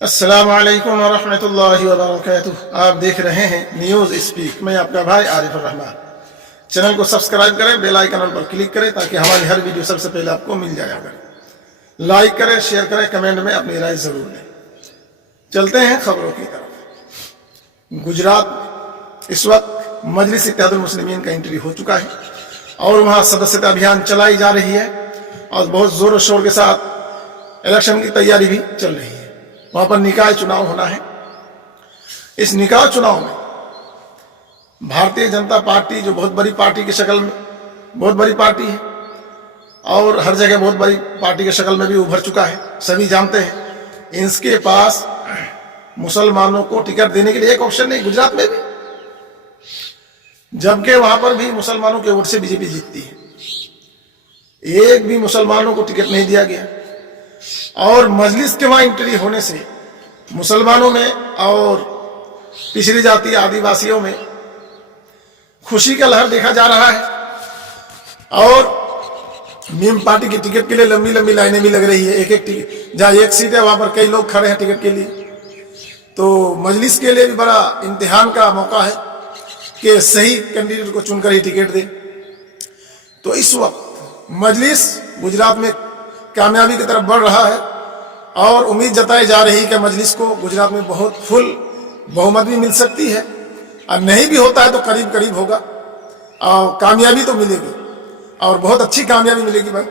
अस्सलामु अलैकुम वरहमतुल्लाहि वबरकातुह। आप देख रहे हैं न्यूज़ स्पीक। मैं आपका भाई आरिफ रहमान। चैनल को सब्सक्राइब करें, बेल आइकन पर क्लिक करें ताकि हमारी हर वीडियो सबसे पहले आपको मिल जाया करें। लाइक करें, शेयर करें, कमेंट में अपनी राय जरूर दें। चलते हैं खबरों की तरफ। गुजरात में इस वक्त मजलिस इत्तेहादुल मुस्लिमीन का इंटरव्यू हो चुका है और वहां सदस्यता अभियान चलाई जा रही है और बहुत जोर शोर के साथ इलेक्शन की तैयारी भी चल रही है। वहां पर निकाय चुनाव होना है। इस निकाय चुनाव में भारतीय जनता पार्टी, जो बहुत बड़ी पार्टी की शक्ल में बहुत बड़ी पार्टी है और हर जगह बहुत बड़ी पार्टी की शक्ल में भी उभर चुका है, सभी जानते हैं, इसके पास मुसलमानों को टिकट देने के लिए एक ऑप्शन नहीं, गुजरात में भी, जबकि वहां पर भी मुसलमानों के वोट से बीजेपी जीतती है। एक भी मुसलमानों को टिकट नहीं दिया गया और मजलिस के वहां एंट्री होने से मुसलमानों में और पिछड़ी जाति आदिवासियों में खुशी का लहर देखा जा रहा है और मीम पार्टी की टिकट के लिए लंबी लंबी लाइनें भी लग रही है। एक एक टिकट, जहां एक सीट है वहां पर कई लोग खड़े हैं टिकट के लिए। तो मजलिस के लिए भी बड़ा इम्तिहान का मौका है कि सही कैंडिडेट को चुनकर ही टिकट दे। तो इस वक्त मजलिस गुजरात में कामयाबी की तरफ बढ़ रहा है और उम्मीद जताई जा रही है कि मजलिस को गुजरात में बहुत फुल बहुमत भी मिल सकती है और नहीं भी होता है तो करीब करीब होगा और कामयाबी तो मिलेगी और बहुत अच्छी कामयाबी मिलेगी भाई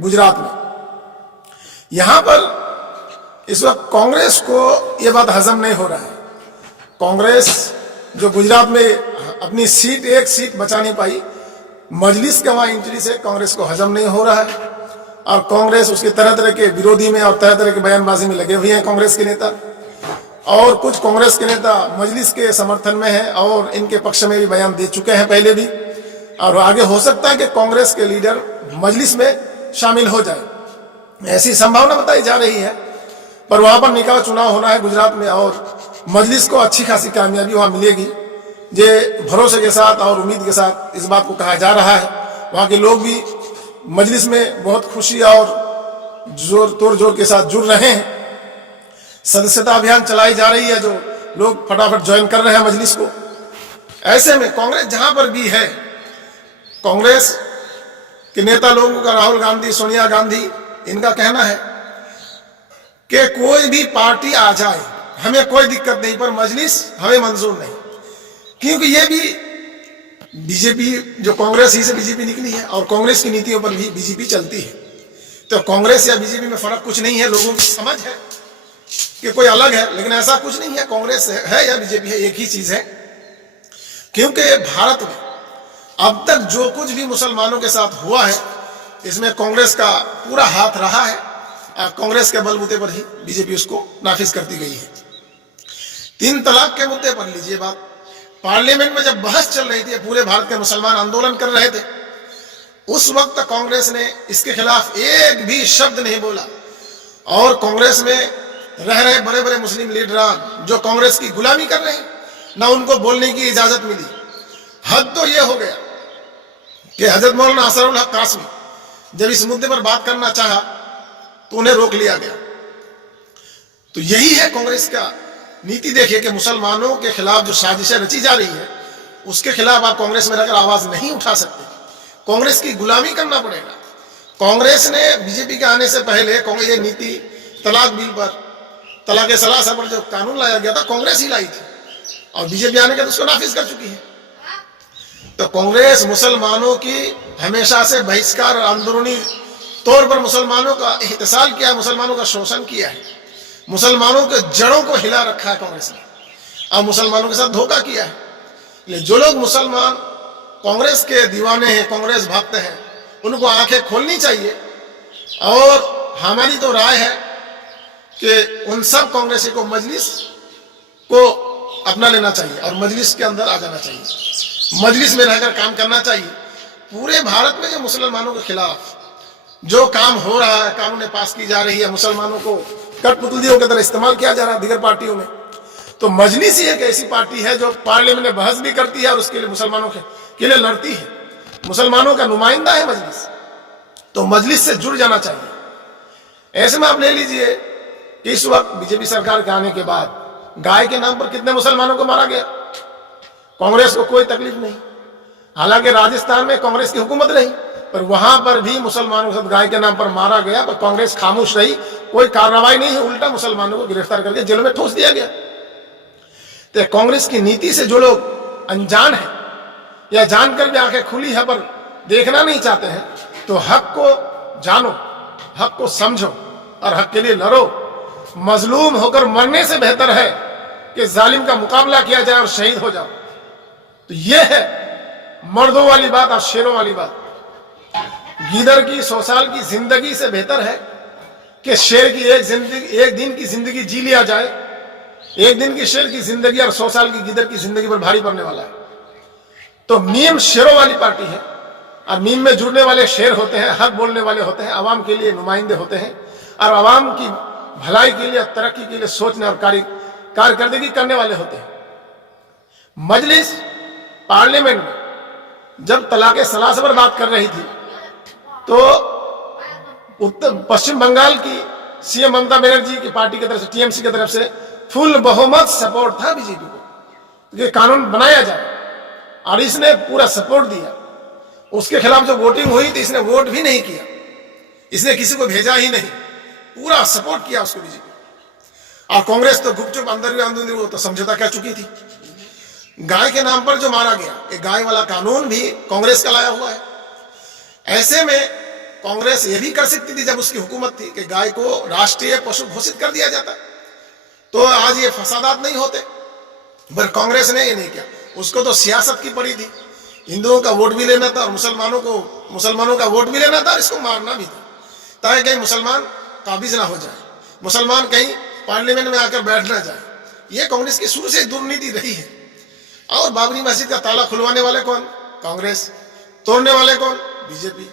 गुजरात में। यहां पर इस वक्त कांग्रेस को यह बात हजम नहीं हो रहा है। कांग्रेस जो गुजरात में अपनी सीट, एक सीट बचा नहीं पाई, मजलिस के वहां एंट्री से कांग्रेस को हजम नहीं हो रहा है और कांग्रेस उसके तरह तरह के विरोधी में और तरह तरह के बयानबाजी में लगे हुए हैं कांग्रेस के नेता। और कुछ कांग्रेस के नेता मजलिस के समर्थन में हैं और इनके पक्ष में भी बयान दे चुके हैं पहले भी, और आगे हो सकता है कि कांग्रेस के लीडर मजलिस में शामिल हो जाए, ऐसी संभावना बताई जा रही है। पर वहां पर निकाय चुनाव होना है गुजरात में और मजलिस को अच्छी खासी कामयाबी वहां मिलेगी, ये भरोसे के साथ और उम्मीद के साथ इस बात को कहा जा रहा है। वहां के लोग भी मजलिस में बहुत खुशी और तोड़ जोर के साथ जुड़ रहे हैं। सदस्यता अभियान चलाई जा रही है, जो लोग फटाफट ज्वाइन कर रहे हैं मजलिस को। ऐसे में कांग्रेस जहां पर भी है, कांग्रेस के नेता लोगों का, राहुल गांधी, सोनिया गांधी, इनका कहना है कि कोई भी पार्टी आ जाए हमें कोई दिक्कत नहीं, पर मजलिस हमें मंजूर नहीं, क्योंकि ये भी बीजेपी, जो कांग्रेस ही से बीजेपी निकली है और कांग्रेस की नीतियों पर भी बीजेपी चलती है। तो कांग्रेस या बीजेपी में फर्क कुछ नहीं है। लोगों की समझ है कि कोई अलग है, लेकिन ऐसा कुछ नहीं है। कांग्रेस है या बीजेपी है, एक ही चीज है। क्योंकि भारत में अब तक जो कुछ भी मुसलमानों के साथ हुआ है, इसमें कांग्रेस का पूरा हाथ रहा है और कांग्रेस के बलबूते पर ही बीजेपी उसको नाफिज करती गई है। 3 तलाक के मुद्दे पर लीजिए बात, पार्लियामेंट में जब बहस चल रही थी, पूरे भारत के मुसलमान आंदोलन कर रहे थे, उस वक्त कांग्रेस ने इसके खिलाफ एक भी शब्द नहीं बोला और कांग्रेस में रह रहे बड़े बड़े मुस्लिम लीडरान जो कांग्रेस की गुलामी कर रहे हैं, ना उनको बोलने की इजाजत मिली। हद तो यह हो गया कि हजरत मौलाना असरुल हक कासमी जब इस मुद्दे पर बात करना चाहा तो उन्हें रोक लिया गया। तो यही है कांग्रेस का नीति। देखिए कि मुसलमानों के खिलाफ जो साजिशें रची जा रही है, उसके खिलाफ आप कांग्रेस में रहकर आवाज नहीं उठा सकते। कांग्रेस की गुलामी करना पड़ेगा। कांग्रेस ने बीजेपी के आने से पहले ये नीति तलाक बिल पर, तलाक सलासा पर जो कानून लाया गया था, कांग्रेस ही लाई थी और बीजेपी आने के तो उसको नाफिज कर चुकी है। तो कांग्रेस मुसलमानों की हमेशा से बहिष्कार और अंदरूनी तौर पर मुसलमानों का इहतिसाल किया, मुसलमानों का शोषण किया है, मुसलमानों के जड़ों को हिला रखा है कांग्रेस ने और मुसलमानों के साथ धोखा किया है। लेकिन जो लोग मुसलमान कांग्रेस के दीवाने हैं, कांग्रेस भक्त हैं, उनको आंखें खोलनी चाहिए और हमारी तो राय है कि उन सब कांग्रेसी को मजलिस को अपना लेना चाहिए और मजलिस के अंदर आ जाना चाहिए, मजलिस में रहकर काम करना चाहिए। पूरे भारत में जो मुसलमानों के खिलाफ जो काम हो रहा है, कानूनें पास की जा रही है, मुसलमानों को कठपुतलियों की तरह इस्तेमाल किया जा रहा है दीगर पार्टियों में, तो मजलिस ही एक ऐसी पार्टी है जो पार्लियामेंट में बहस भी करती है और उसके लिए मुसलमानों के लिए लड़ती है। मुसलमानों का नुमाइंदा है मजलिस, तो मजलिस से जुड़ जाना चाहिए। ऐसे में आप ले लीजिए कि इस वक्त बीजेपी सरकार के आने के बाद गाय के नाम पर कितने मुसलमानों को मारा गया। कांग्रेस को कोई तकलीफ नहीं, हालांकि राजस्थान में कांग्रेस की हुकूमत रही, पर वहां पर भी मुसलमानों के साथ गाय के नाम पर मारा गया, पर कांग्रेस खामोश रही, कोई कार्रवाई नहीं है, उल्टा मुसलमानों को गिरफ्तार करके जेल में ठोस दिया गया। तो कांग्रेस की नीति से जो लोग अनजान है या जानकर भी आंखें खुली है पर देखना नहीं चाहते हैं, तो हक को जानो, हक को समझो और हक के लिए लड़ो। मजलूम होकर मरने से बेहतर है कि जालिम का मुकाबला किया जाए और शहीद हो जाओ। तो यह है मर्दों वाली बात और शेरों वाली बात। गीदड़ की 100 साल की जिंदगी से बेहतर है कि शेर की एक दिन की जिंदगी जी लिया जाए। एक दिन की शेर की जिंदगी और 100 साल की गीदड़ की जिंदगी पर भारी पड़ने वाला है। तो मीम शेरों वाली पार्टी है और मीम में जुड़ने वाले शेर होते हैं, हक बोलने वाले होते हैं, आवाम के लिए नुमाइंदे होते हैं और आवाम की भलाई के लिए, तरक्की के लिए सोचने और कारकर्दगी करने वाले होते हैं। मजलिस पार्लियामेंट में जब तलाक़े सलासा पर बात कर रही थी तो पश्चिम बंगाल की सीएम ममता बनर्जी की पार्टी की तरफ से, टीएमसी की तरफ से फुल बहुमत सपोर्ट था बीजेपी को कि कानून बनाया जाए और इसने पूरा सपोर्ट दिया। उसके खिलाफ जो वोटिंग हुई थी इसने वोट भी नहीं किया, इसने किसी को भेजा ही नहीं, पूरा सपोर्ट किया उसको बीजेपी। और कांग्रेस तो गुपचुप अंदर वो तो समझौता कर चुकी थी। गाय के नाम पर जो मारा गया, एक गाय वाला कानून भी कांग्रेस का लाया हुआ है। ऐसे में कांग्रेस ये भी कर सकती थी जब उसकी हुकूमत थी कि गाय को राष्ट्रीय पशु घोषित कर दिया जाता, तो आज ये फसादात नहीं होते। पर कांग्रेस ने ये नहीं किया, उसको तो सियासत की पड़ी थी, हिंदुओं का वोट भी लेना था और मुसलमानों का वोट भी लेना था, इसको मारना भी था ताकि कहीं मुसलमान काबिज ना हो जाए, मुसलमान कहीं पार्लियामेंट में आकर बैठ ना जाए। ये कांग्रेस की शुरू से दुर्नीति रही है। और बाबरी मस्जिद का ताला खुलवाने वाले कौन? कांग्रेस। तोड़ने वाले कौन? बीजेपी।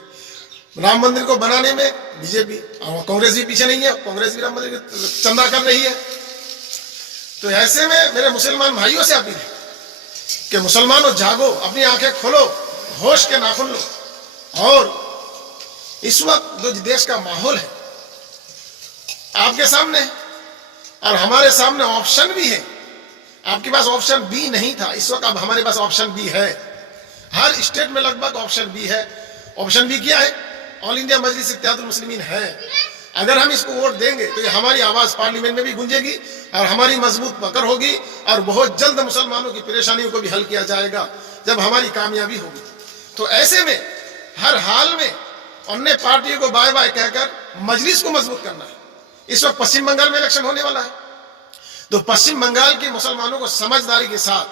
राम मंदिर को बनाने में बीजेपी, और कांग्रेस भी पीछे नहीं है, कांग्रेस भी राम मंदिर चंदा कर रही है। तो ऐसे में मेरे मुसलमान भाइयों से अपील है कि मुसलमानों जागो, अपनी आंखें खोलो, होश के नाखून लो। और इस वक्त जो देश का माहौल है आपके सामने और हमारे सामने ऑप्शन भी है। आपके पास ऑप्शन बी नहीं था, इस वक्त अब हमारे पास ऑप्शन बी है। हर स्टेट में लगभग ऑप्शन बी है। ऑप्शन बी क्या है? ऑल इंडिया मजलिस इत्तेहादुल मुस्लिमीन है। अगर हम इसको वोट देंगे तो ये हमारी आवाज पार्लियामेंट में भी गूंजेगी और हमारी मजबूत पकड़ होगी और बहुत जल्द मुसलमानों की परेशानियों को भी हल किया जाएगा जब हमारी कामयाबी होगी। तो ऐसे में हर हाल में अन्य पार्टियों को बाय बाय कहकर मजलिस को मजबूत करना है। इस वक्त पश्चिम बंगाल में इलेक्शन होने वाला है, तो पश्चिम बंगाल के मुसलमानों को समझदारी के साथ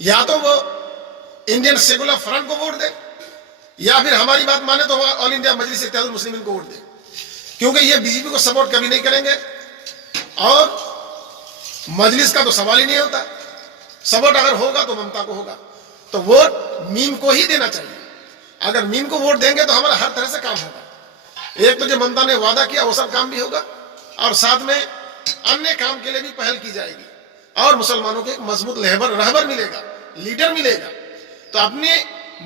या तो वो इंडियन सेकुलर फ्रंट को वोट दे या फिर हमारी बात माने तो ऑल इंडिया मजलिस इत्तेहादुल मुस्लिमीन को वोट दे, क्योंकि ये बीजेपी को सपोर्ट कभी नहीं करेंगे और मजलिस का तो सवाल ही नहीं होता। सपोर्ट अगर होगा तो ममता को होगा, तो वोट मीम को ही देना चाहिए। अगर मीम को वोट देंगे तो हमारा हर तरह से काम होगा। एक तो जो ममता ने वादा किया वो सब काम भी होगा और साथ में अन्य काम के लिए भी पहल की जाएगी और मुसलमानों को एक मजबूत रहबर मिलेगा, लीडर मिलेगा। तो अपनी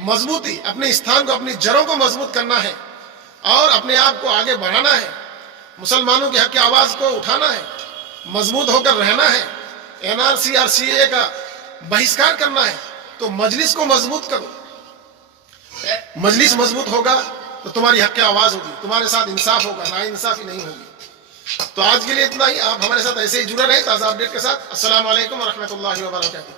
मजबूती, अपने स्थान को, अपनी जड़ों को मजबूत करना है और अपने आप को आगे बढ़ाना है, मुसलमानों के हक की आवाज को उठाना है, मजबूत होकर रहना है, एनआरसी और सीए का बहिष्कार करना है। तो मजलिस को मजबूत करो, मजलिस मजबूत होगा तो तुम्हारी हक की आवाज होगी, तुम्हारे साथ इंसाफ होगा, ना इंसाफी नहीं होगी। तो आज के लिए इतना ही। आप हमारे साथ ऐसे ही जुड़े रहे ताज़ा अपडेट के साथ। अस्सलाम वालेकुम व रहमतुल्लाहि व बरकातुहू।